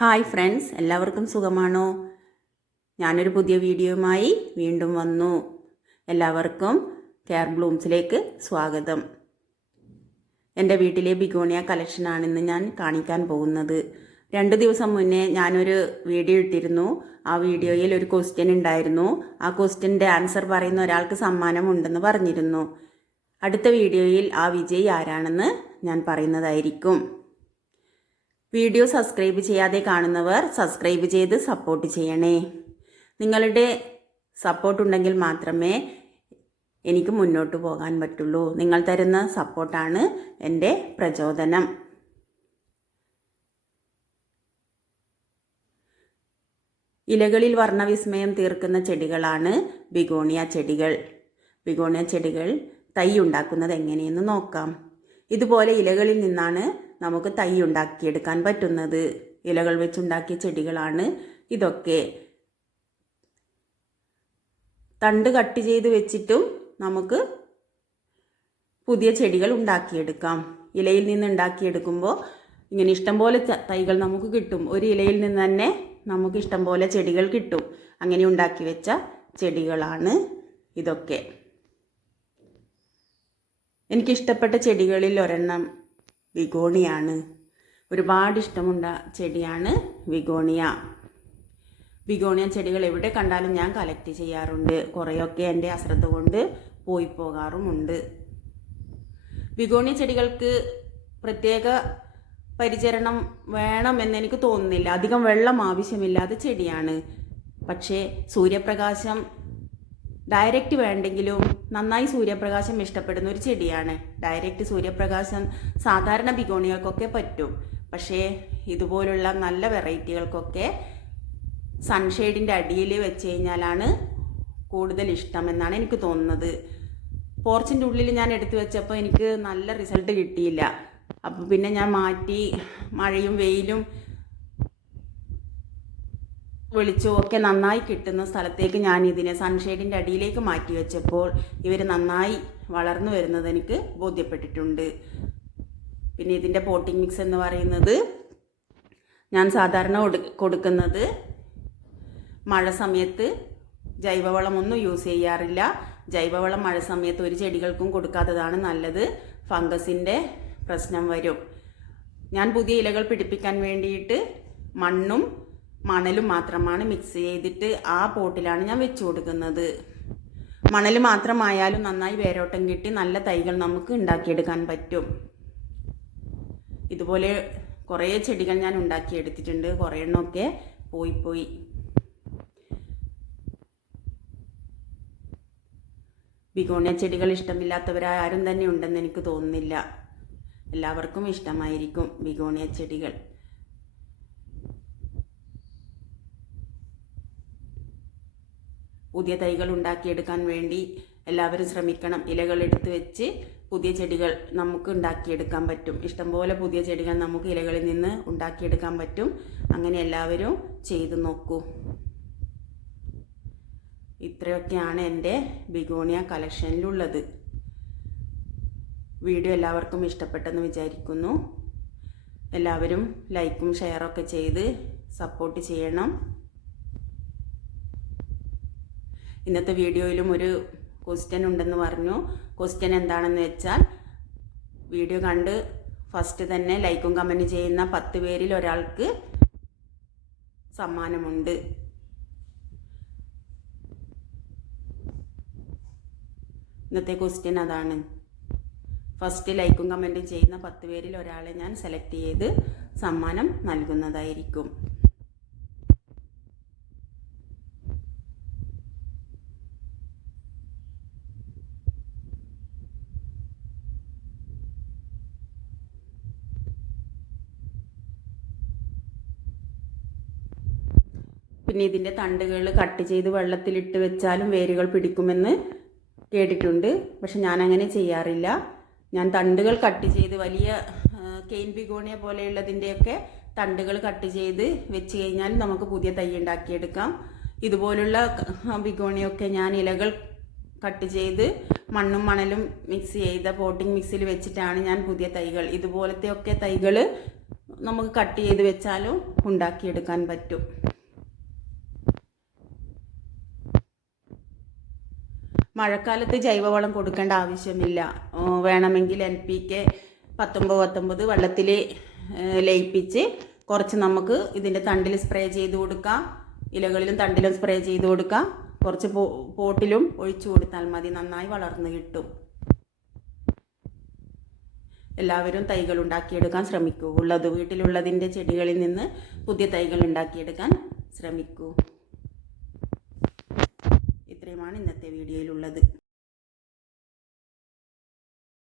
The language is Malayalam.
ഹായ് ഫ്രണ്ട്സ്, എല്ലാവർക്കും സുഖമാണോ? ഞാനൊരു പുതിയ വീഡിയോയുമായി വീണ്ടും വന്നു. എല്ലാവർക്കും കെയർ ബ്ലൂംസിലേക്ക് സ്വാഗതം. എൻ്റെ വീട്ടിലെ ബിഗോണിയ കളക്ഷനാണ് ഇന്ന് ഞാൻ കാണിക്കാൻ പോകുന്നത്. 2 ദിവസം മുന്നേ ഞാനൊരു വീഡിയോ ഇട്ടിരുന്നു. ആ വീഡിയോയിൽ ഒരു ക്വസ്റ്റ്യൻ ഉണ്ടായിരുന്നു. ആ ക്വസ്റ്റ്യൻ്റെ ആൻസർ പറയുന്ന ഒരാൾക്ക് സമ്മാനം ഉണ്ടെന്ന് പറഞ്ഞിരുന്നു. അടുത്ത വീഡിയോയിൽ ആ വിജയി ആരാണെന്ന് ഞാൻ പറയുന്നതായിരിക്കും. വീഡിയോ സബ്സ്ക്രൈബ് ചെയ്യാതെ കാണുന്നവർ സബ്സ്ക്രൈബ് ചെയ്ത് സപ്പോർട്ട് ചെയ്യണേ. നിങ്ങളുടെ സപ്പോർട്ട് ഉണ്ടെങ്കിൽ മാത്രമേ എനിക്ക് മുന്നോട്ട് പോകാൻ പറ്റുള്ളൂ. നിങ്ങൾ തരുന്ന സപ്പോർട്ടാണ് എൻ്റെ പ്രചോദനം. ഇലകളിൽ വർണ്ണവിസ്മയം തീർക്കുന്ന ചെടികളാണ് ബിഗോണിയ ചെടികൾ. ബിഗോണിയ ചെടികൾ തൈ ഉണ്ടാക്കുന്നത് എങ്ങനെയെന്ന് നോക്കാം. ഇതുപോലെ ഇലകളിൽ നിന്നാണ് നമുക്ക് തൈ ഉണ്ടാക്കിയെടുക്കാൻ പറ്റുന്നത്. ഇലകൾ വെച്ചുണ്ടാക്കിയ ചെടികളാണ് ഇതൊക്കെ. തണ്ട് കട്ട് ചെയ്ത് വെച്ചിട്ടും നമുക്ക് പുതിയ ചെടികൾ ഉണ്ടാക്കിയെടുക്കാം. ഇലയിൽ നിന്ന് ഉണ്ടാക്കിയെടുക്കുമ്പോൾ ഇങ്ങനെ ഇഷ്ടംപോലെ തൈകൾ നമുക്ക് കിട്ടും. ഒരു ഇലയിൽ നിന്ന് തന്നെ നമുക്ക് ഇഷ്ടംപോലെ ചെടികൾ കിട്ടും. അങ്ങനെ ഉണ്ടാക്കി വെച്ച ചെടികളാണ് ഇതൊക്കെ. എനിക്കിഷ്ടപ്പെട്ട ചെടികളിൽ ഒരെണ്ണം ബിഗോണിയാണ്. ഒരുപാട് ഇഷ്ടമുണ്ട ചെടിയാണ് ബിഗോണിയ. ബിഗോണിയ ചെടികൾ എവിടെ കണ്ടാലും ഞാൻ കളക്ട് ചെയ്യാറുണ്ട്. കുറേയൊക്കെ എൻ്റെ അശ്രദ്ധ കൊണ്ട് പോയി പോകാറുമുണ്ട്. ബിഗോണിയ ചെടികൾക്ക് പ്രത്യേക പരിചരണം വേണമെന്ന് എനിക്ക് തോന്നുന്നില്ല. അധികം വെള്ളം ആവശ്യമില്ലാത്ത ചെടിയാണ്. പക്ഷേ സൂര്യപ്രകാശം ഡയറക്റ്റ് വേണ്ടെങ്കിലും നന്നായി സൂര്യപ്രകാശം ഇഷ്ടപ്പെടുന്ന ഒരു ചെടിയാണ്. ഡയറക്റ്റ് സൂര്യപ്രകാശം സാധാരണ ബിഗോണികൾക്കൊക്കെ പറ്റും. പക്ഷേ ഇതുപോലുള്ള നല്ല വെറൈറ്റികൾക്കൊക്കെ സൺഷെയ്ഡിൻ്റെ അടിയിൽ വെച്ച് കഴിഞ്ഞാലാണ് കൂടുതൽ ഇഷ്ടമെന്നാണ് എനിക്ക് തോന്നുന്നത്. പോർച്ചിൻ്റെ ഉള്ളിൽ ഞാൻ എടുത്തു വെച്ചപ്പോൾ എനിക്ക് നല്ല റിസൾട്ട് കിട്ടിയില്ല. അപ്പോൾ പിന്നെ ഞാൻ മാറ്റി, മഴയും വെയിലും വെളിച്ചവും ഒക്കെ നന്നായി കിട്ടുന്ന സ്ഥലത്തേക്ക് ഞാൻ ഇതിനെ സൺഷെയ്ഡിൻ്റെ അടിയിലേക്ക് മാറ്റി വെച്ചപ്പോൾ ഇവർ നന്നായി വളർന്നു വരുന്നത് എനിക്ക് ബോധ്യപ്പെട്ടിട്ടുണ്ട്. പിന്നെ ഇതിൻ്റെ പോട്ടിംഗ് മിക്സ് എന്ന് പറയുന്നത് ഞാൻ സാധാരണ കൊടുക്കുന്നത് മഴ സമയത്ത് ജൈവവളമൊന്നും യൂസ് ചെയ്യാറില്ല. ജൈവവളം മഴ സമയത്ത് ഒരു ചെടികൾക്കും കൊടുക്കാത്തതാണ് നല്ലത്. ഫംഗസിൻ്റെ പ്രശ്നം വരും. ഞാൻ പുതിയ ഇലകൾ പിടിപ്പിക്കാൻ വേണ്ടിയിട്ട് മണ്ണും മണലും മാത്രമാണ് മിക്സ് ചെയ്തിട്ട് ആ പോട്ടിലാണ് ഞാൻ വെച്ച് കൊടുക്കുന്നത്. മണൽ മാത്രമായാലും നന്നായി വേരോട്ടം കിട്ടി നല്ല തൈകൾ നമുക്ക് ഉണ്ടാക്കിയെടുക്കാൻ പറ്റും. ഇതുപോലെ കുറേ ചെടികൾ ഞാൻ ഉണ്ടാക്കിയെടുത്തിട്ടുണ്ട്. കുറേ എണ്ണമൊക്കെ പോയി. ബിഗോണിയ ചെടികൾ ഇഷ്ടമില്ലാത്തവരാരും തന്നെ ഉണ്ടെന്ന് എനിക്ക് തോന്നുന്നില്ല. എല്ലാവർക്കും ഇഷ്ടമായിരിക്കും ബിഗോണിയ ചെടികൾ. പുതിയ തൈകൾ ഉണ്ടാക്കിയെടുക്കാൻ വേണ്ടി എല്ലാവരും ശ്രമിക്കണം. ഇലകൾ എടുത്ത് വെച്ച് പുതിയ ചെടികൾ നമുക്ക് ഉണ്ടാക്കിയെടുക്കാൻ പറ്റും. ഇഷ്ടംപോലെ പുതിയ ചെടികൾ നമുക്ക് ഇലകളിൽ നിന്ന് ഉണ്ടാക്കിയെടുക്കാൻ പറ്റും. അങ്ങനെ എല്ലാവരും ചെയ്തു നോക്കൂ. ഇത്രയൊക്കെയാണ് എൻ്റെ ബിഗോണിയ കളക്ഷനിലുള്ളത്. വീഡിയോ എല്ലാവർക്കും ഇഷ്ടപ്പെട്ടെന്ന് വിചാരിക്കുന്നു. എല്ലാവരും ലൈക്കും ഷെയറൊക്കെ ചെയ്ത് സപ്പോർട്ട് ചെയ്യണം. ഇന്നത്തെ വീഡിയോയിലും ഒരു ക്വസ്റ്റ്യൻ ഉണ്ടെന്ന് പറഞ്ഞു. ക്വസ്റ്റ്യൻ എന്താണെന്ന് വെച്ചാൽ, വീഡിയോ കണ്ട് ഫസ്റ്റ് തന്നെ ലൈക്കും കമൻറ്റ് ചെയ്യുന്ന 10 പേരിൽ ഒരാൾക്ക് സമ്മാനമുണ്ട്. ഇന്നത്തെ ക്വസ്റ്റ്യൻ അതാണ്. ഫസ്റ്റ് ലൈക്കും കമൻറ്റും ചെയ്യുന്ന 10 പേരിൽ ഒരാളെ ഞാൻ സെലക്ട് ചെയ്ത് സമ്മാനം നൽകുന്നതായിരിക്കും. പിന്നെ ഇതിൻ്റെ തണ്ടുകൾ കട്ട് ചെയ്ത് വെള്ളത്തിലിട്ട് വെച്ചാലും വേരുകൾ പിടിക്കുമെന്ന് കേട്ടിട്ടുണ്ട്. പക്ഷെ ഞാനങ്ങനെ ചെയ്യാറില്ല. ഞാൻ തണ്ടുകൾ കട്ട് ചെയ്ത് വലിയ കെയിൻ ബിഗോണിയ പോലെയുള്ളതിൻ്റെയൊക്കെ തണ്ടുകൾ കട്ട് ചെയ്ത് വെച്ച് കഴിഞ്ഞാൽ നമുക്ക് പുതിയ തൈ ഉണ്ടാക്കിയെടുക്കാം. ഇതുപോലുള്ള ബിഗോണിയൊക്കെ ഞാൻ ഇലകൾ കട്ട് ചെയ്ത് മണ്ണും മണലും മിക്സ് ചെയ്ത പോട്ടിംഗ് മിക്സിൽ വെച്ചിട്ടാണ് ഞാൻ പുതിയ തൈകൾ, ഇതുപോലത്തെയൊക്കെ തൈകൾ നമുക്ക് കട്ട് ചെയ്ത് വെച്ചാലും ഉണ്ടാക്കിയെടുക്കാൻ പറ്റും. മഴക്കാലത്ത് ജൈവവളം കൊടുക്കേണ്ട ആവശ്യമില്ല. വേണമെങ്കിൽ NPK 19 വെള്ളത്തിൽ ലയിപ്പിച്ച് കുറച്ച് നമുക്ക് ഇതിൻ്റെ തണ്ടിൽ സ്പ്രേ ചെയ്ത് കൊടുക്കാം, ഇലകളിലും തണ്ടിലും സ്പ്രേ ചെയ്ത് കൊടുക്കാം. കുറച്ച് പോട്ടിലും ഒഴിച്ചു കൊടുത്താൽ മതി, നന്നായി വളർന്നു കിട്ടും. എല്ലാവരും തൈകൾ ഉണ്ടാക്കിയെടുക്കാൻ ശ്രമിക്കൂ. വീട്ടിലുള്ളതിൻ്റെ ചെടികളിൽ നിന്ന് പുതിയ തൈകൾ ഉണ്ടാക്കിയെടുക്കാൻ ശ്രമിക്കൂ. ഇത്രയുമാണ് ഇന്നത്തെ വീഡിയോയിലുള്ളത്.